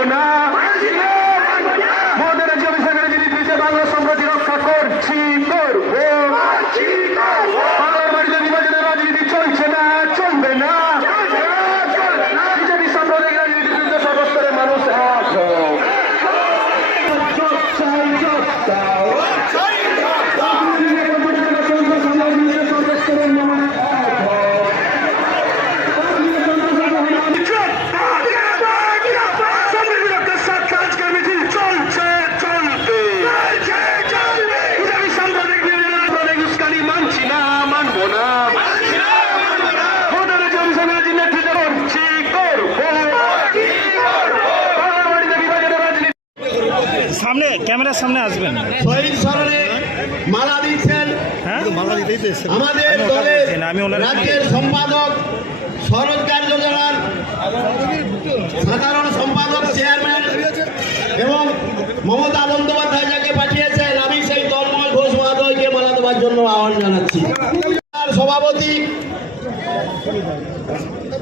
Bolsonaro. সামনে ক্যামেরার সামনে আসবেন। শহীদ স্মরণে মালা দিচ্ছেন। হ্যাঁ? আমাদের আমি ওটা দলের আমি ওনার- রাজ্যের সম্পাদক স্বরোজগার যোজনার সাধারণ সম্পাদক চেয়ারম্যান এবং মমতা বন্দ্যোপাধ্যায় যাকে পাঠিয়েছেন আমি সেই তন্ময় ঘোষ মহাদয়কে মালা দেওয়ার জন্য আহ্বান জানাচ্ছি। আর সভাপতি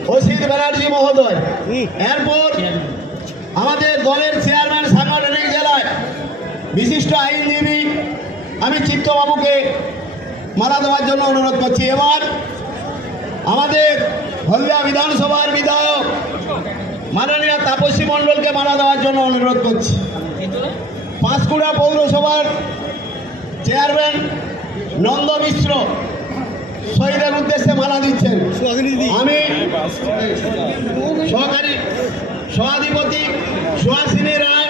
অসিত ব্যানার্জি মহোদয়। এরপর আমাদের দলের চেয়ারম্যান সাংগঠনিক বিশিষ্ট আইনজীবী আমি চিত্তবাবুকে মালা দেওয়ার জন্য অনুরোধ করছি। এবার আমাদের হলদিয়া বিধানসভার বিধায়ক মাননীয় তাপসী মণ্ডলকে মালা দেওয়ার জন্য অনুরোধ করছি। পাঁশকুড়া পৌরসভার চেয়ারম্যান নন্দ মিশ্র শহীদের উদ্দেশ্যে মালা দিচ্ছেন। আমি সহকারী সভাধিপতি সুহাসিনী রায়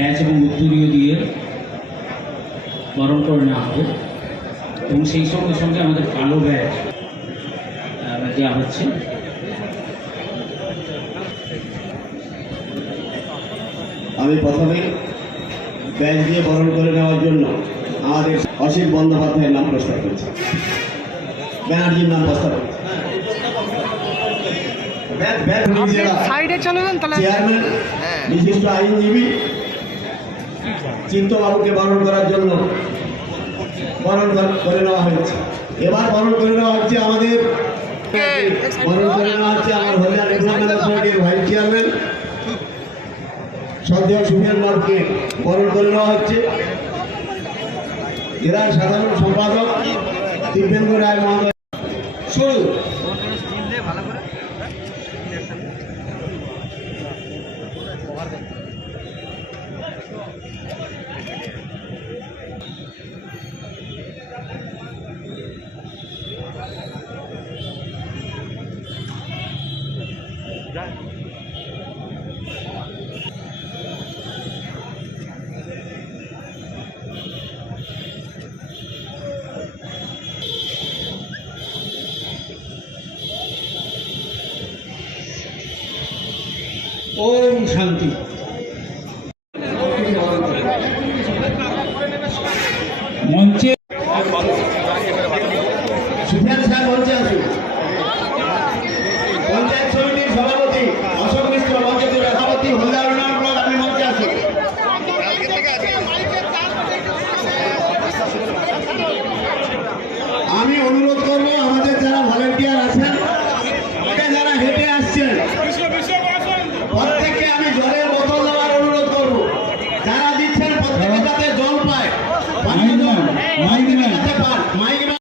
ব্যাচ এবং উত্তরীয় দিয়ে বরণ করে নেওয়া হবে। এবং সেই সঙ্গে সঙ্গে আমাদের কালো ব্যাচ আহ, দেওয়া হচ্ছে। আমি প্রথমে ব্যাচ দিয়ে বরণ করে নেওয়ার জন্য আমাদের অসিত বন্দ্যোপাধ্যায়ের নাম প্রস্তাব করছি। ব্যানার্জির নাম প্রস্তাব চেয়ারম্যান বিশিষ্ট আইনজীবী চিত্তবাবুকে বরণ করার জন্য বরণ করে নেওয়া হয়েছে। এবার বরণ করে নেওয়া হচ্ছে আমাদের বরণ করে নেওয়া হচ্ছে আমার হলিয়া ডেভেলপমেন্ট অথরিটির ভাইস চেয়ারম্যান, সন্দেহ সুফিয়ান লালকে বরণ করে নেওয়া হচ্ছে। জেলার সাধারণ সম্পাদক দিব্যেন্দু রায় মহোদয়। শুরু। শান্তি। মঞ্চে